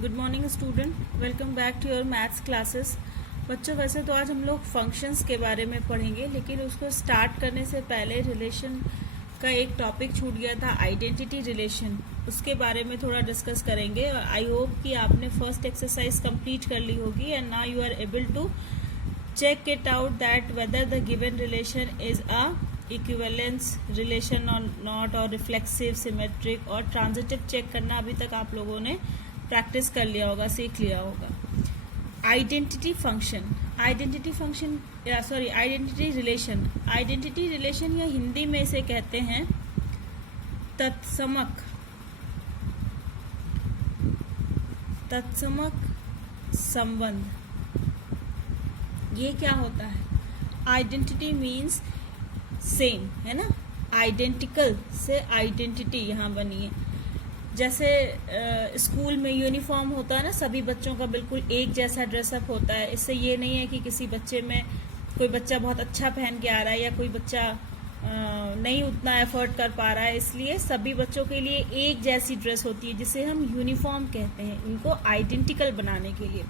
Good morning student, welcome back to your maths classes. बच्चों, वैसे तो आज हम लोग फंक्शंस के बारे में पढ़ेंगे, लेकिन उसको स्टार्ट करने से पहले रिलेशन का एक टॉपिक छूट गया था, आइडेंटिटी रिलेशन। उसके बारे में थोड़ा डिस्कस करेंगे। आई होप कि आपने फर्स्ट एक्सरसाइज कंप्लीट कर ली होगी and now you are able to check it out that whether the given relation is a equivalence relation or not, और reflexive, symmetric और transitive चेक करना अभी तक आप लोगों ने प्रैक्टिस कर लिया होगा, सीख लिया होगा। आइडेंटिटी रिलेशन या हिंदी में इसे कहते हैं तत्समक संबंध। ये क्या होता है? आइडेंटिटी मीन्स सेम, है ना। आइडेंटिकल से आइडेंटिटी यहाँ बनी है। जैसे स्कूल में यूनिफॉर्म होता है ना, सभी बच्चों का बिल्कुल एक जैसा ड्रेसअप होता है। इससे ये नहीं है कि किसी बच्चे में कोई बच्चा बहुत अच्छा पहन के आ रहा है या कोई बच्चा नहीं उतना एफर्ट कर पा रहा है, इसलिए सभी बच्चों के लिए एक जैसी ड्रेस होती है जिसे हम यूनिफॉर्म कहते हैं, इनको आइडेंटिकल बनाने के लिए।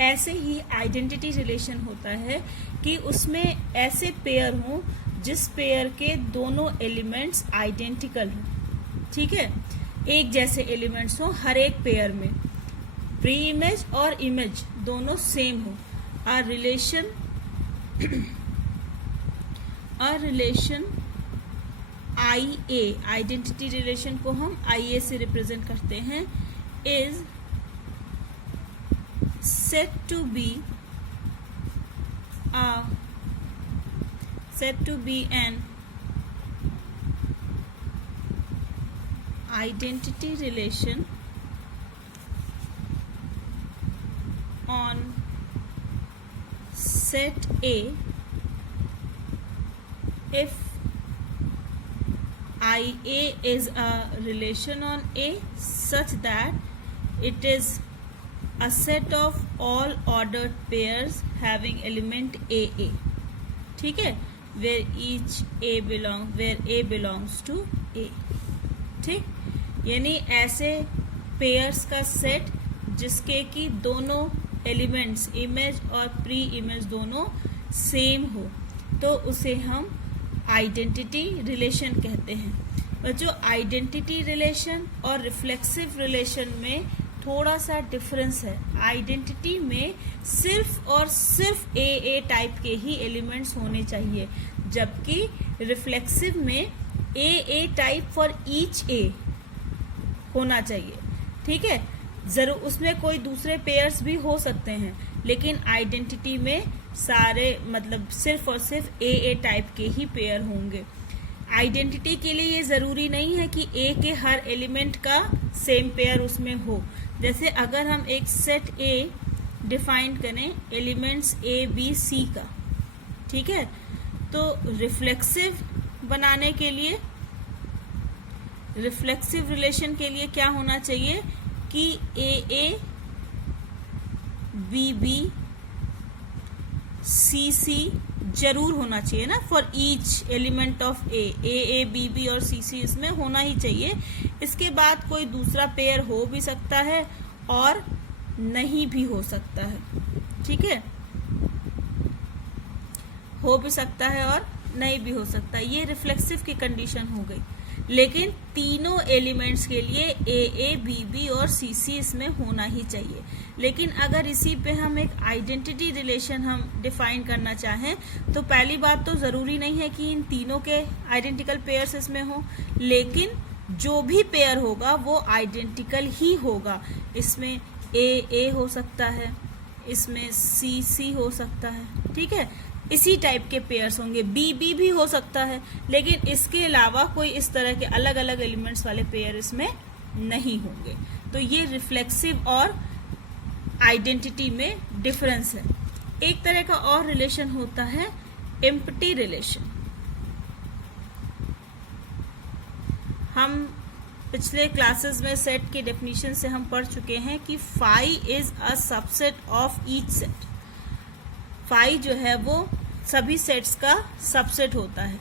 ऐसे ही आइडेंटिटी रिलेशन होता है कि उसमें ऐसे पेयर हों जिस पेयर के दोनों एलिमेंट्स आइडेंटिकल हों, ठीक है, एक जैसे एलिमेंट्स हों हर एक पेयर में, प्री इमेज और इमेज दोनों सेम हो। आ रिलेशन IA, आइडेंटिटी रिलेशन को हम IA से रिप्रेजेंट करते हैं, is said to be an identity relation on set A if IA is a relation on A such that it is a set of all ordered pairs having element AA, ठीक है, where A belongs to A, ठीक। यानी ऐसे pairs का set जिसके कि दोनों elements image और प्री इमेज दोनों सेम हो, तो उसे हम आइडेंटिटी रिलेशन कहते हैं। बच्चों, आइडेंटिटी रिलेशन और रिफ्लेक्सिव रिलेशन में थोड़ा सा डिफरेंस है। आइडेंटिटी में सिर्फ और सिर्फ AA टाइप के ही एलिमेंट्स होने चाहिए, जबकि रिफ्लेक्सिव में AA type for each A होना चाहिए, ठीक है। जरूर उसमें कोई दूसरे पेयर्स भी हो सकते हैं, लेकिन आइडेंटिटी में सारे मतलब सिर्फ और सिर्फ AA टाइप के ही पेयर होंगे। आइडेंटिटी के लिए ये जरूरी नहीं है कि A के हर एलिमेंट का सेम पेयर उसमें हो। जैसे अगर हम एक सेट A डिफाइन करें एलिमेंट्स A B C का, ठीक है, तो रिफ्लेक्सिव बनाने के लिए, रिफ्लेक्सिव रिलेशन के लिए क्या होना चाहिए कि AA BB CC जरूर होना चाहिए ना, for each element of AA BB और CC इसमें होना ही चाहिए। इसके बाद कोई दूसरा पेयर हो भी सकता है और नहीं भी हो सकता है, ठीक है, हो भी सकता है और नहीं भी हो सकता है। ये रिफ्लेक्सिव की कंडीशन हो गई, लेकिन तीनों एलिमेंट्स के लिए AA BB और CC इसमें होना ही चाहिए। लेकिन अगर इसी पे हम एक आइडेंटिटी रिलेशन हम डिफाइन करना चाहें, तो पहली बात तो जरूरी नहीं है कि इन तीनों के आइडेंटिकल पेयर्स इसमें हो, लेकिन जो भी पेयर होगा वो आइडेंटिकल ही होगा। इसमें AA हो सकता है, इसमें CC हो सकता है, ठीक है, इसी टाइप के पेयर्स होंगे। BB भी हो सकता है, लेकिन इसके अलावा कोई इस तरह के अलग अलग एलिमेंट्स वाले पेयर इसमें नहीं होंगे। तो ये रिफ्लेक्सिव और आइडेंटिटी में डिफरेंस है। एक तरह का और रिलेशन होता है एम्प्टी रिलेशन। हम पिछले क्लासेस में सेट की डेफिनेशन से हम पढ़ चुके हैं कि phi is a subset of each set. Phi जो है वो सभी सेट्स का सबसेट होता है।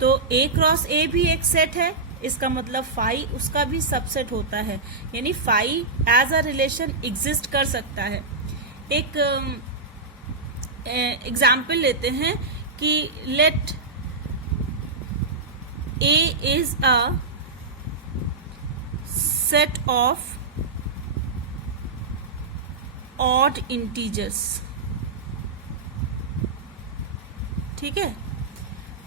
तो A क्रॉस A भी एक सेट है इसका मतलब फाई उसका भी सबसेट होता है, यानी phi as a relation exist कर सकता है। एक एग्जाम्पल लेते हैं कि let A is a set of odd integers, ठीक है।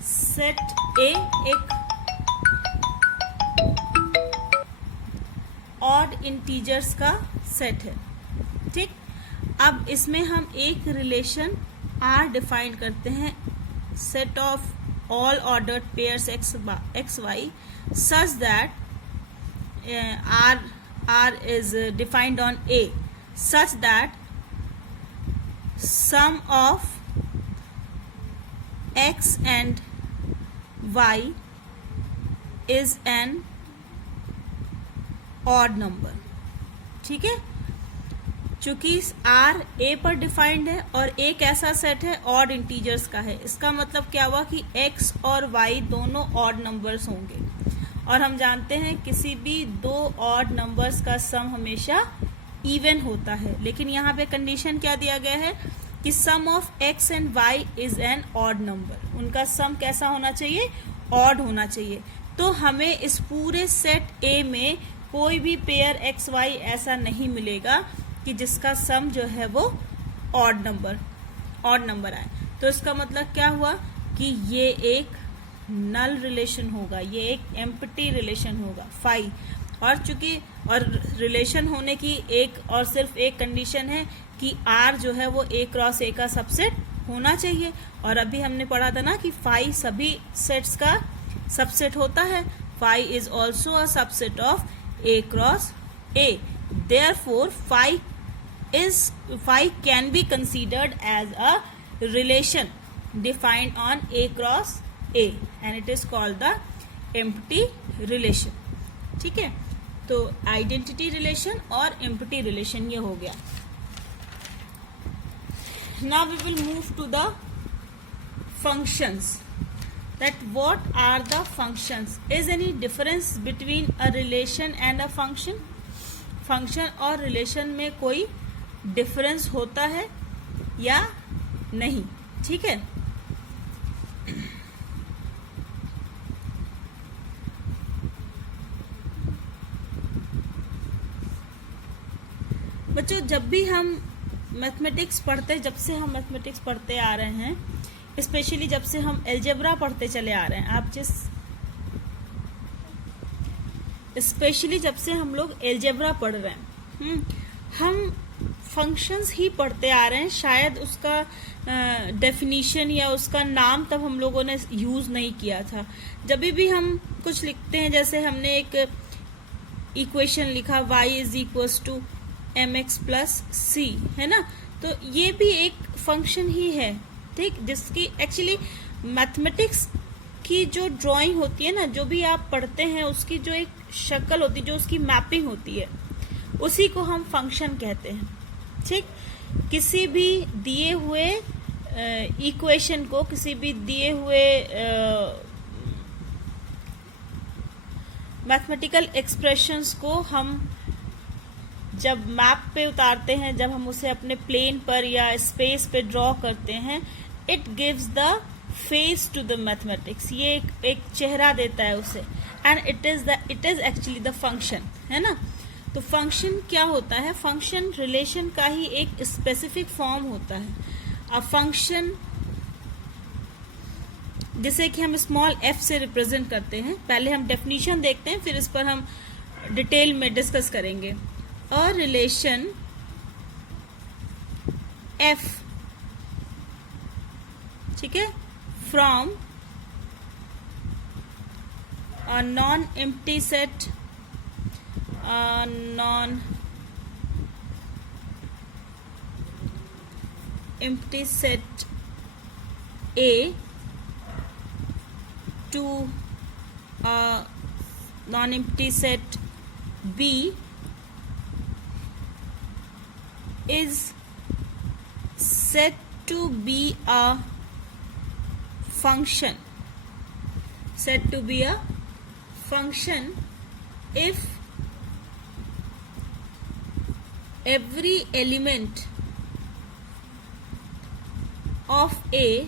सेट ए एक ऑड इंटीजर्स का सेट है, ठीक। अब इसमें हम एक रिलेशन आर डिफाइन करते हैं, set of all ordered pairs X Y such that R is defined on A such that sum of x and y is an odd number, ठीक है। चूंकि r a पर डिफाइंड है और एक ऐसा सेट है ऑड इंटीजर्स का है, इसका मतलब क्या हुआ कि x और y दोनों ऑड नंबर्स होंगे, और हम जानते हैं किसी भी दो ऑड नंबर्स का सम हमेशा इवन होता है। लेकिन यहाँ पे कंडीशन क्या दिया गया है कि sum of X and Y is an odd number, उनका सम कैसा होना चाहिए, ऑड होना चाहिए। तो हमें इस पूरे सेट ए में कोई भी पेयर एक्स वाई ऐसा नहीं मिलेगा कि जिसका सम जो है वो ऑड नंबर आए। तो इसका मतलब क्या हुआ कि ये एक नल रिलेशन होगा, ये एक एम्प्टी रिलेशन होगा फाई। और चूंकि और रिलेशन होने की एक और सिर्फ एक कंडीशन है कि आर जो है वो ए क्रॉस ए का सबसेट होना चाहिए, और अभी हमने पढ़ा था ना कि फाई सभी सेट्स का सबसेट होता है। Phi is also a subset of A cross A, therefore phi can be considered as a relation defined on A cross A and it is called the empty relation, ठीक है। तो identity relation और empty relation ये हो गया। Now we will move to the functions, that what are the functions, is any difference between a relation and a function. Function और relation में कोई डिफरेंस होता है या नहीं, ठीक है। बच्चों जब भी हम मैथमेटिक्स पढ़ते, जब से हम मैथमेटिक्स पढ़ते आ रहे हैं, स्पेशली जब से हम एल्जेब्रा पढ़ते चले आ रहे हैं, स्पेशली जब से हम लोग एल्जेब्रा पढ़ रहे हैं, हम फंक्शंस ही पढ़ते आ रहे हैं। शायद उसका डेफिनीशन या उसका नाम तब हम लोगों ने यूज नहीं किया था। जब भी हम कुछ लिखते हैं, जैसे हमने एक इक्वेशन लिखा y is equals to mx plus c, है ना, तो ये भी एक फंक्शन ही है, ठीक, जिसकी एक्चुअली मैथमेटिक्स की जो ड्राइंग होती है ना, जो भी आप पढ़ते हैं उसकी जो एक शक्ल होती है, जो उसकी मैपिंग होती है, उसी को हम फंक्शन कहते हैं, ठीक। किसी भी दिए हुए इक्वेशन को, किसी भी दिए हुए मैथमेटिकल एक्सप्रेशंस को हम जब मैप पे उतारते हैं, जब हम उसे अपने प्लेन पर या स्पेस पे ड्रॉ करते हैं, it gives the face to the mathematics, ये एक चेहरा देता है उसे, and it is actually the function, है ना। तो फंक्शन क्या होता है, फंक्शन रिलेशन का ही एक स्पेसिफिक फॉर्म होता है। अब फंक्शन जिसे कि हम स्मॉल f से रिप्रेजेंट करते हैं, पहले हम डेफिनेशन देखते हैं, फिर इस पर हम डिटेल में डिस्कस करेंगे। A relation f, ठीक है, from a non-empty set, non-empty set A to a non-empty set B is said to be a function, function if every element of A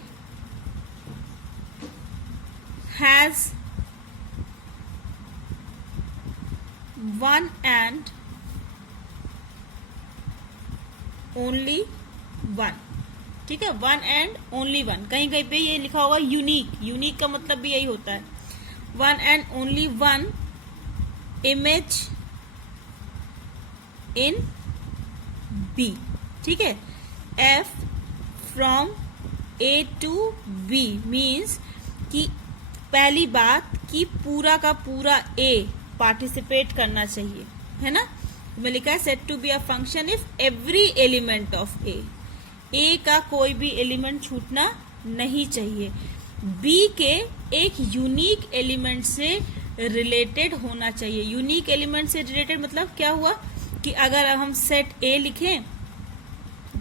has one and only one. ठीक है, one and only one. कहीं कहीं पे ये लिखा होगा unique. Unique का मतलब भी यही होता है. One and only one image in B. ठीक है, F from A to B means कि पहली बात कि पूरा का पूरा ए पार्टिसिपेट करना चाहिए, है ना. मैं लिखा है set to be a function if every element of A. A का कोई भी एलिमेंट छूटना नहीं चाहिए. बी के एक यूनिक एलिमेंट से रिलेटेड होना चाहिए. यूनिक एलिमेंट से रिलेटेड मतलब क्या हुआ कि अगर हम सेट ए लिखें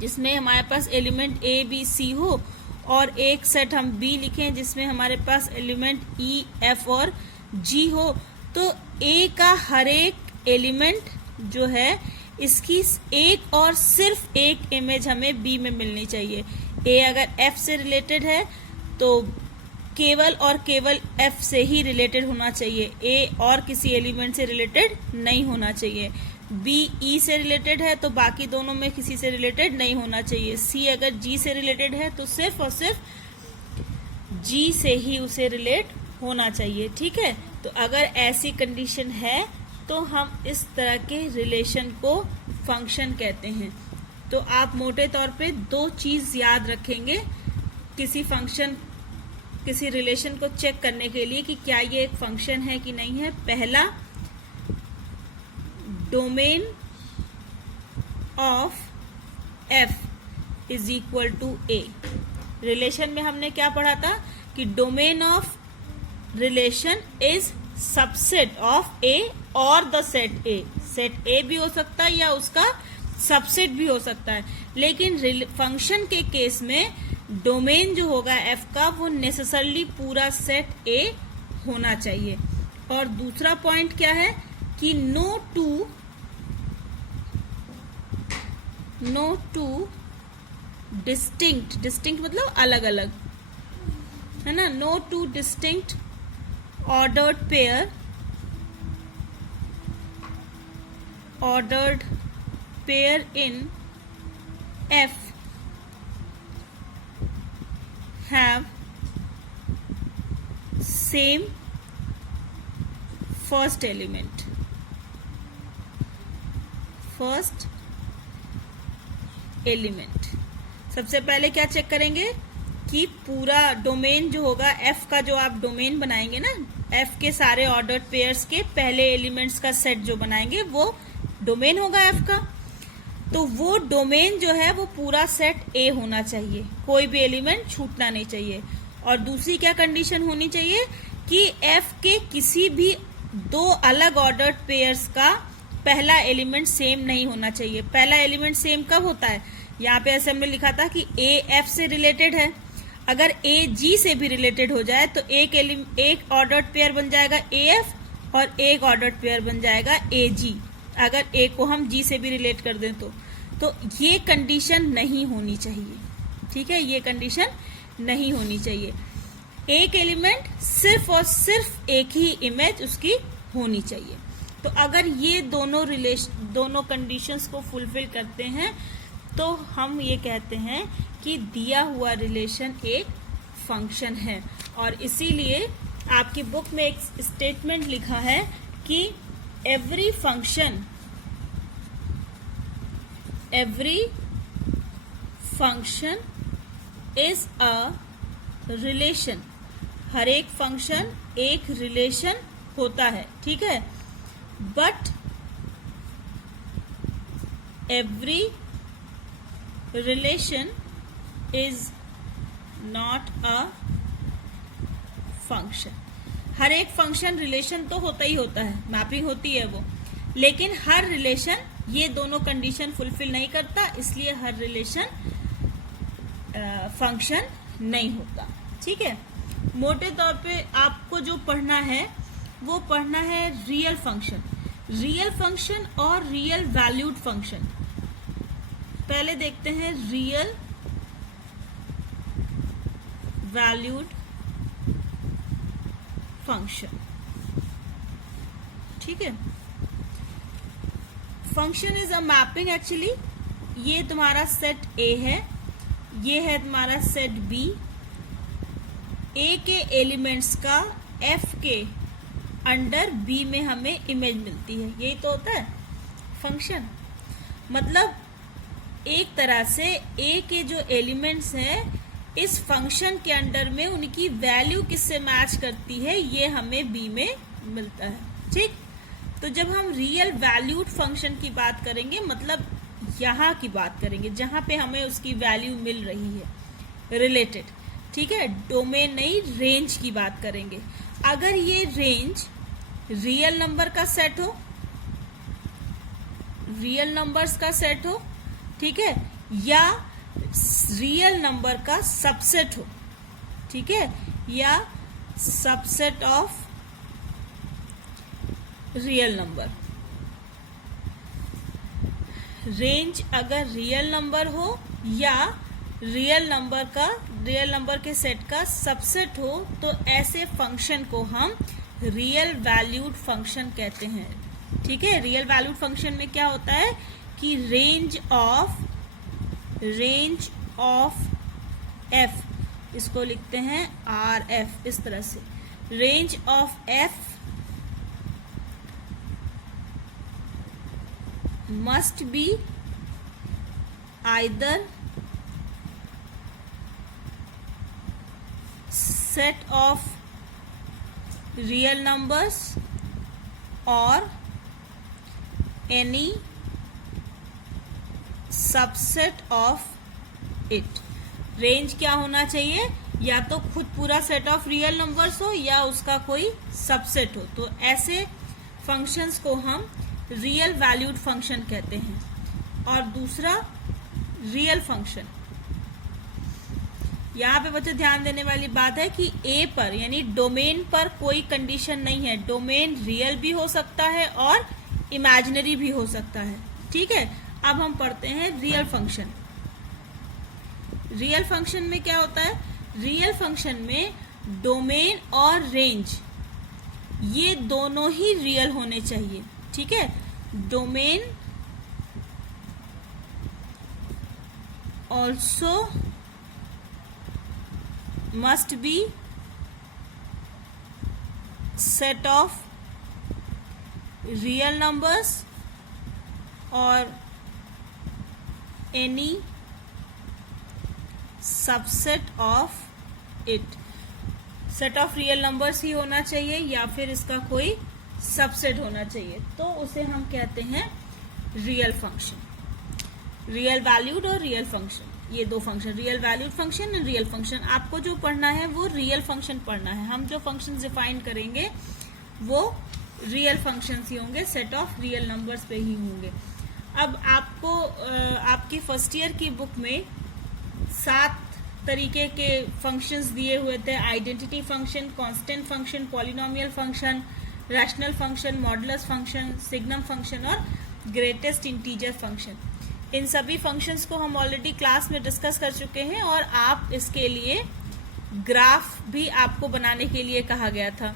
जिसमें हमारे पास एलिमेंट ए बी सी हो और एक सेट हम बी लिखें जिसमें हमारे पास एलिमेंट ई एफ और जी हो, तो ए का हर एक एलिमेंट जो है इसकी एक और सिर्फ एक इमेज हमें बी में मिलनी चाहिए. ए अगर एफ से रिलेटेड है तो केवल और केवल एफ से ही रिलेटेड होना चाहिए. ए और किसी एलिमेंट से रिलेटेड नहीं होना चाहिए. बी ई से रिलेटेड है तो बाकी दोनों में किसी से रिलेटेड नहीं होना चाहिए. सी अगर जी से रिलेटेड है तो सिर्फ और सिर्फ जी से ही उसे रिलेट होना चाहिए. ठीक है, तो अगर ऐसी कंडीशन है तो हम इस तरह के रिलेशन को फंक्शन कहते हैं. तो आप मोटे तौर पे दो चीज याद रखेंगे किसी फंक्शन किसी रिलेशन को चेक करने के लिए कि क्या ये एक फंक्शन है कि नहीं है. पहला, domain of F is equal to A. Relation में हमने क्या पढ़ा था कि domain of relation is subset of A और the set A. Set A भी हो सकता है या उसका सबसेट भी हो सकता है, लेकिन फंक्शन के केस में डोमेन जो होगा एफ का वो नेसेसरली पूरा सेट ए होना चाहिए. और दूसरा पॉइंट क्या है कि नो टू डिस्टिंक्ट मतलब अलग अलग, है ना. No two distinct ordered pair in F have same first element. सबसे पहले क्या चेक करेंगे कि पूरा डोमेन जो होगा एफ का, जो आप डोमेन बनाएंगे ना, एफ के सारे ऑर्डर्ड पेयर्स के पहले एलिमेंट्स का सेट जो बनाएंगे वो डोमेन होगा एफ का. तो वो डोमेन जो है वो पूरा सेट ए होना चाहिए, कोई भी एलिमेंट छूटना नहीं चाहिए. और दूसरी क्या कंडीशन होनी चाहिए कि एफ के किसी भी दो अलग ऑर्डर्ड पेयर्स का पहला एलिमेंट सेम नहीं होना चाहिए. पहला एलिमेंट सेम कब होता है, यहाँ पे ऐसे हमने लिखा था कि ए एफ से रिलेटेड है. अगर ए जी से भी रिलेटेड हो जाए तो एक ऑर्डर्ड पेयर बन जाएगा ए एफ और एक ऑर्डर्ड पेयर बन जाएगा ए जी. अगर ए को हम जी से भी रिलेट कर दें तो ये कंडीशन नहीं होनी चाहिए. ठीक है, ये कंडीशन नहीं होनी चाहिए. एक एलिमेंट सिर्फ और सिर्फ एक ही इमेज उसकी होनी चाहिए. तो अगर ये दोनों कंडीशंस को फुलफिल करते हैं तो हम ये कहते हैं कि दिया हुआ रिलेशन एक फंक्शन है. और इसीलिए आपकी बुक में एक स्टेटमेंट लिखा है कि every function is a relation. हर एक फंक्शन एक रिलेशन होता है. ठीक है, but every relation is not a function. हर एक फंक्शन रिलेशन तो होता ही होता है, मैपिंग होती है वो, लेकिन हर रिलेशन ये दोनों कंडीशन फुलफिल नहीं करता, इसलिए हर रिलेशन फंक्शन नहीं होता. ठीक है, मोटे तौर पे आपको जो पढ़ना है वो पढ़ना है रियल फंक्शन। रियल फंक्शन और रियल वैल्यूड फंक्शन। पहले देखते हैं रियल वैल्यूड फंक्शन। ठीक है, function is a mapping. Actually ये तुम्हारा सेट ए है, ये है तुम्हारा सेट बी। ए के एलिमेंट्स का एफ के अंडर बी में हमें इमेज मिलती है, यही तो होता है फंक्शन। मतलब एक तरह से ए के जो एलिमेंट्स हैं इस फंक्शन के अंडर में उनकी वैल्यू किससे मैच करती है, ये हमें बी में मिलता है। ठीक, तो जब हम रियल वैल्यूड फंक्शन की बात करेंगे, मतलब यहाँ की बात करेंगे जहाँ पे हमें उसकी वैल्यू मिल रही है, रिलेटेड। ठीक है, डोमेन नहीं, रेंज की बात करेंगे। अगर ये रेंज रियल नंबर का सेट हो, रियल नंबर्स का सेट हो, ठीक है, या रियल नंबर का सबसेट हो, ठीक है, या subset of real number. Range अगर रियल नंबर हो या रियल नंबर के सेट का सबसेट हो, तो ऐसे फंक्शन को हम रियल वैल्यूड फंक्शन कहते हैं। ठीक है, रियल वैल्यूड फंक्शन में क्या होता है कि रेंज ऑफ एफ, इसको लिखते हैं आर एफ, इस तरह से range of F must be either set of real numbers or any subset of it। Range क्या होना चाहिए, या तो खुद पूरा सेट ऑफ रियल नंबर्स हो या उसका कोई सबसेट हो। तो ऐसे फंक्शंस को हम रियल वैल्यूड फंक्शन कहते हैं। और दूसरा रियल फंक्शन, यहाँ पे बच्चों ध्यान देने वाली बात है कि ए पर यानी डोमेन पर कोई कंडीशन नहीं है। डोमेन रियल भी हो सकता है और इमेजिनरी भी हो सकता है। ठीक है, अब हम पढ़ते हैं रियल फंक्शन। रियल फंक्शन में क्या होता है, रियल फंक्शन में डोमेन और रेंज ये दोनों ही रियल होने चाहिए। ठीक है, domain also must be set of real numbers और any subset of it. Set of real numbers ही होना चाहिए या फिर इसका कोई सबसेट होना चाहिए, तो उसे हम कहते हैं रियल फंक्शन। रियल वैल्यूड और रियल फंक्शन, ये दो function, real valued function and real function. आपको जो पढ़ना है वो रियल फंक्शन पढ़ना है। हम जो फंक्शन डिफाइन करेंगे वो रियल फंक्शंस ही होंगे, सेट ऑफ रियल नंबर्स पे ही होंगे। अब आपको आपकी फर्स्ट ईयर की बुक में 7 तरीके के फंक्शंस दिए हुए थे। Identity function, constant function, polynomial function, rational function, modulus function, signum function और ग्रेटेस्ट इंटीजर फंक्शन। इन सभी फंक्शंस को हम ऑलरेडी क्लास में डिस्कस कर चुके हैं और आप इसके लिए ग्राफ भी आपको बनाने के लिए कहा गया था।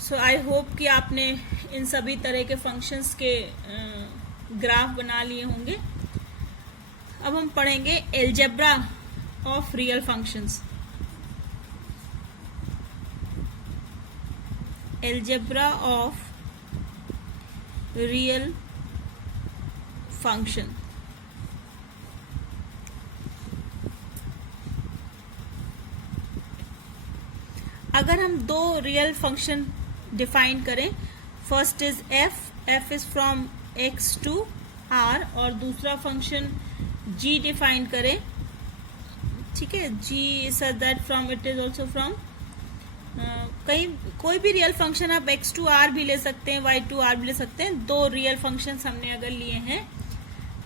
सो आई होप कि आपने इन सभी तरह के फंक्शंस के ग्राफ बना लिए होंगे। अब हम पढ़ेंगे algebra of real functions. Algebra of real function. अगर हम 2 रियल फंक्शन डिफाइन करें, first is f is from x to R, और दूसरा फंक्शन जी डिफाइन करें। ठीक है, g such that from it is also from कहीं कोई भी रियल फंक्शन आप x टू आर भी ले सकते हैं, y टू आर भी ले सकते हैं। 2 रियल फंक्शंस हमने अगर लिए हैं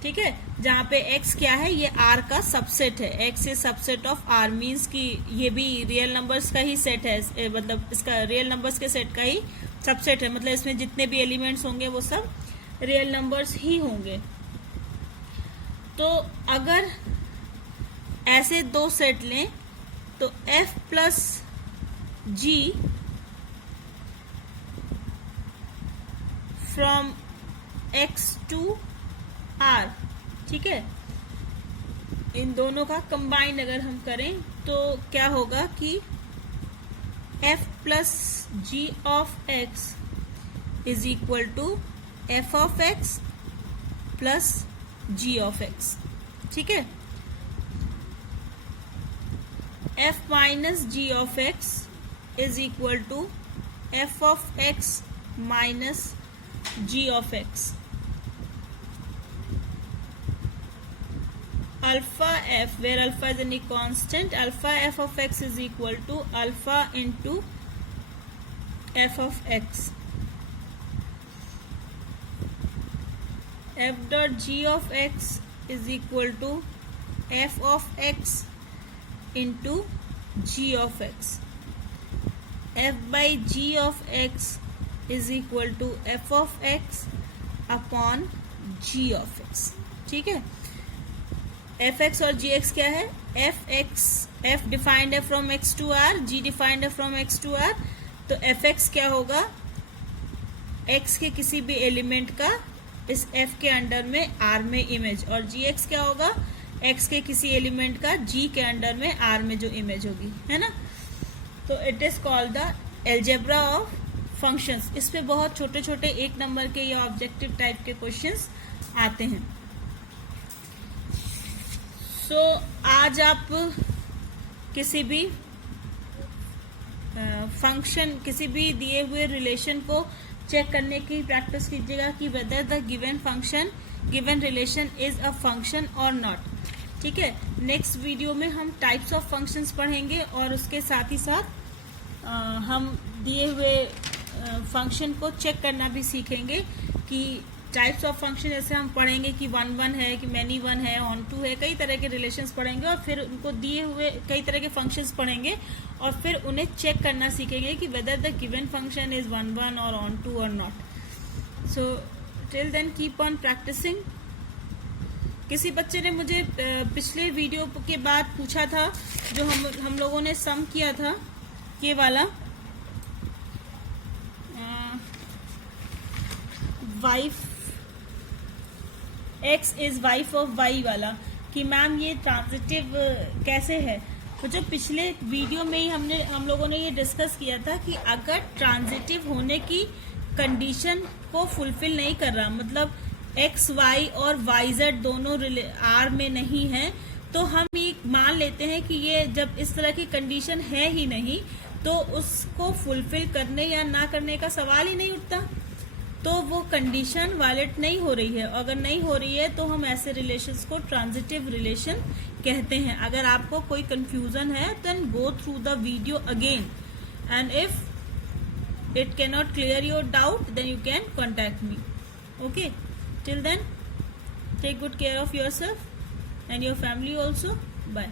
ठीक है, जहाँ पे x क्या है, ये r का सबसेट है, x is subset of r, means कि ये भी रियल नंबर्स का ही सेट है, मतलब इसका रियल नंबर्स के सेट का ही सबसेट है, मतलब इसमें जितने भी एलिमेंट्स होंगे वो सब रियल नंबर्स ही होंगे। तो अगर ऐसे दो सेट लें तो f plus g from x to r, ठीक है, इन दोनों का कंबाइन अगर हम करें तो क्या होगा कि f plus g of x is equal to f of x plus g of x, ठीक है। f minus g of x is equal to f of x minus g of x। Alpha f, where alpha is any constant, alpha f of x is equal to alpha into f of x. F dot g of x is equal to f of x into g of x. F by g of x is equal to f of x upon g of x, ठीक है। F x और जी X क्या है, F X, F defined है from x to R, G defined है from x to R, तो F X क्या होगा, एक्स के किसी भी एलिमेंट का इस एफ के अंडर में आर में इमेज, और जी एक्स क्या होगा, एक्स के किसी एलिमेंट का जी के अंडर में आर में जो इमेज होगी, है ना। तो it is called the algebra of functions. इस पे बहुत छोटे छोटे एक नंबर के या ऑब्जेक्टिव टाइप के क्वेश्चंस आते हैं। सो आज आप किसी भी फंक्शन, किसी भी दिए हुए रिलेशन को चेक करने की प्रैक्टिस कीजिएगा कि whether the given function, given relation is a function और नॉट, ठीक है। नेक्स्ट वीडियो में हम टाइप्स ऑफ फंक्शंस पढ़ेंगे और उसके साथ ही साथ हम दिए हुए फंक्शन को चेक करना भी सीखेंगे कि टाइप्स ऑफ फंक्शन जैसे हम पढ़ेंगे कि 1 1 है, कि मैनी 1 है, ऑन 2 है, कई तरह के रिलेशंस पढ़ेंगे और फिर उनको दिए हुए कई तरह के फंक्शंस पढ़ेंगे और फिर उन्हें चेक करना सीखेंगे कि whether the given function is 1 1 और ऑन 2 और not. So till then keep on practising. किसी बच्चे ने मुझे पिछले वीडियो के बाद पूछा था, जो हम लोगों ने सम किया था, ये वाला wife x is wife of y वाला, कि मैम ये ट्रांजिटिव कैसे है। तो जो पिछले वीडियो में ही हम लोगों ने ये डिस्कस किया था कि अगर ट्रांजिटिव होने की कंडीशन को फुलफिल नहीं कर रहा, मतलब x y और y z दोनों r में नहीं है, तो हम ये मान लेते हैं कि ये जब इस तरह की कंडीशन है ही नहीं तो उसको फुलफिल करने या ना करने का सवाल ही नहीं उठता, तो वो कंडीशन वैलिड नहीं हो रही है। अगर नहीं हो रही है तो हम ऐसे रिलेशंस को ट्रांजिटिव रिलेशन कहते हैं। अगर आपको कोई कंफ्यूजन है then go through the video again, and if it can not clear your doubt then you can contact me. Okay, till then take good care of yourself and your family also. Bye.